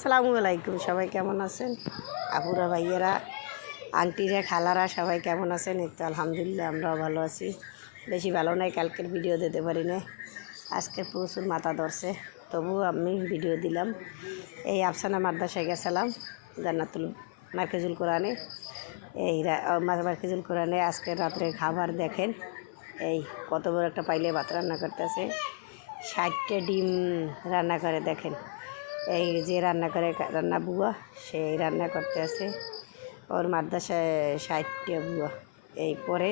সালামু আলাইকুম, সবাই কেমন আছেন? আপুরা, ভাইয়েরা, আন্টিরা, খালারা, সবাই কেমন আছেন? এই তো আলহামদুলিল্লাহ, আমরাও ভালো আছি। বেশি ভালো নাই, কালকের ভিডিও দিতে পারি না আজকে প্রচুর মাথা ধরছে। তবু আমি ভিডিও দিলাম। এই আফসানা মাদ্রাসায় গেছিলাম, জান্নাতুল মার্কেজুল কোরআনে। এই মার্কেজুল কোরআনে আজকে রাত্রে খাবার দেখেন। এই কত বড় একটা পাইলে ভাত রান্না করতেছে। ষাটটা ডিম রান্না করে দেখেন। এই যে রান্না করে রান্না বুয়া, সেই রান্না করতে আছে। ওর মাদ্রাসায় ষাটটা বুয়া। এই পরে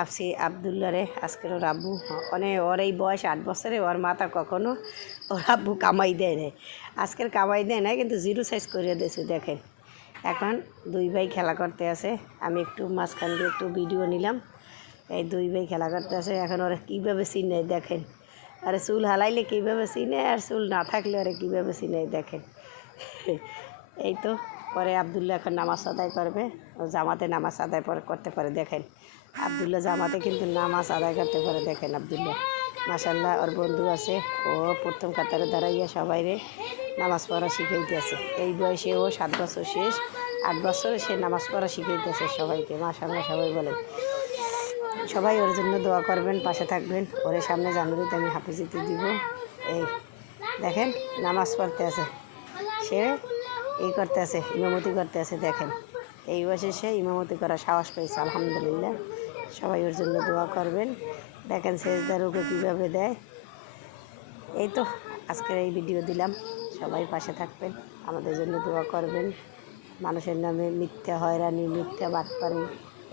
আফসি আবদুল্লারে, আজকের ওর আব্বু। মানে ওর এই বয়স আট বছরে, ওর মাথা কখনো ওর আব্বু কামাই দেয় না আজকের কামাই দেয় না কিন্তু জিরো সাইজ করে দিয়েছে, দেখেন। এখন দুই ভাই খেলা করতে আছে। আমি একটু মাঝখান দিয়ে একটু ভিডিও নিলাম। এই দুই ভাই খেলা করতে আছে। এখন ওরা কীভাবে চিনে দেখেন। আরে চুল হালাইলে কীভাবে চিনে আর চুল না থাকলে আরে কীভাবে চিনে, দেখেন। এই তো, পরে আবদুল্লাহ এখন নামাজ আদায় করবে, ও জামাতে নামাজ আদায় করতে পারে, দেখেন। আবদুল্লাহ জামাতে কিন্তু নামাজ আদায় করতে পারে, দেখেন আবদুল্লাহ। মাসাল্লাহ ওর বন্ধু আছে, ও প্রথম কাতারে দাঁড়াইয়া সবাইরে নামাজ পড়া শিখাইতেছে। এই বয়সে ও সাত বছর শেষ, আট বছর সে নামাজ পড়া শিখাইতেছে সবাইকে মাসাল্লাহ সবাই বলেন। সবাই ওর জন্য দোয়া করবেন, পাশে থাকবেন। ওরে সামনে জানুয়ারিতে আমি হাফিজিতে দিব। এই দেখেন, নামাজ পড়তে আছে। সে এই করতে আছে, ইমামতি করতে আছে, দেখেন। এই বয়সে সে ইমামতি করার সাহস পেয়েছে, আলহামদুলিল্লাহ। সবাই ওর জন্য দোয়া করবেন। দেখেন সেজদার ওকে কীভাবে দেয়। এই তো আজকের এই ভিডিও দিলাম। সবাই পাশে থাকবেন, আমাদের জন্য দোয়া করবেন। মানুষের নামে মিথ্যা হয়রানি, মিথ্যা বাটপারি।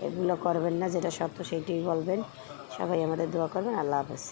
এগুলো করবেন না যেটা সত্য সেইটাই বলবেন। সবাই আমাদের দোয়া করবেন আল্লাহ হাফেজ।